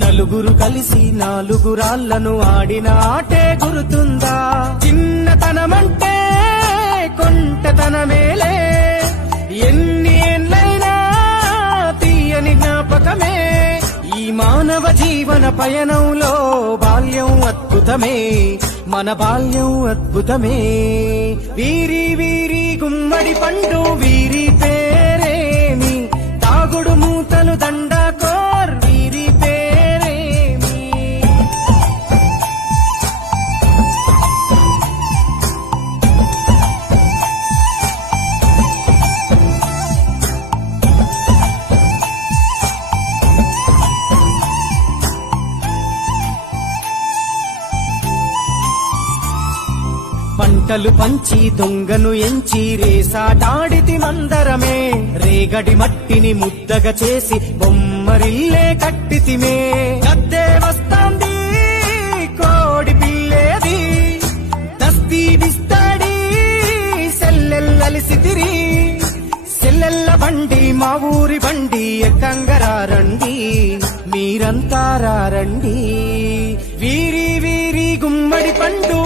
నలుగురు కలిసి నాలుగురాళ్లను ఆడిన ఆటే గురుతుందా? చిన్నతనమంటే కొంటతనమేలే, ఎన్ని ఏళ్ళైనా తీయని జ్ఞాపకమే. ఈ మానవ జీవన పయనంలో బాల్యం అద్భుతమే, మన బాల్యం అద్భుతమే. వీరి వీరి గుమ్మడి పండు వీరి పేరేమి, తాగుడు మూతలు దండాకోర్ వీరి పేరేమి. పంటలు పంచి దొంగను ఎంచి రేసాటాడితి మందరమే, రేగడి మట్టిని ముద్దగా చేసి బొమ్మరిల్లే కట్టితిమే. గద్దే వస్తాంది కోడి పిల్లేది, దస్తీ బిస్తాడి సెల్లెల్లలిసితిరి. సెల్లెల్ల బండి మా ఊరి బండి ఎక్కంగరారండి, మీరంతా రారండి. వీరి వీరి గుమ్మడి పండు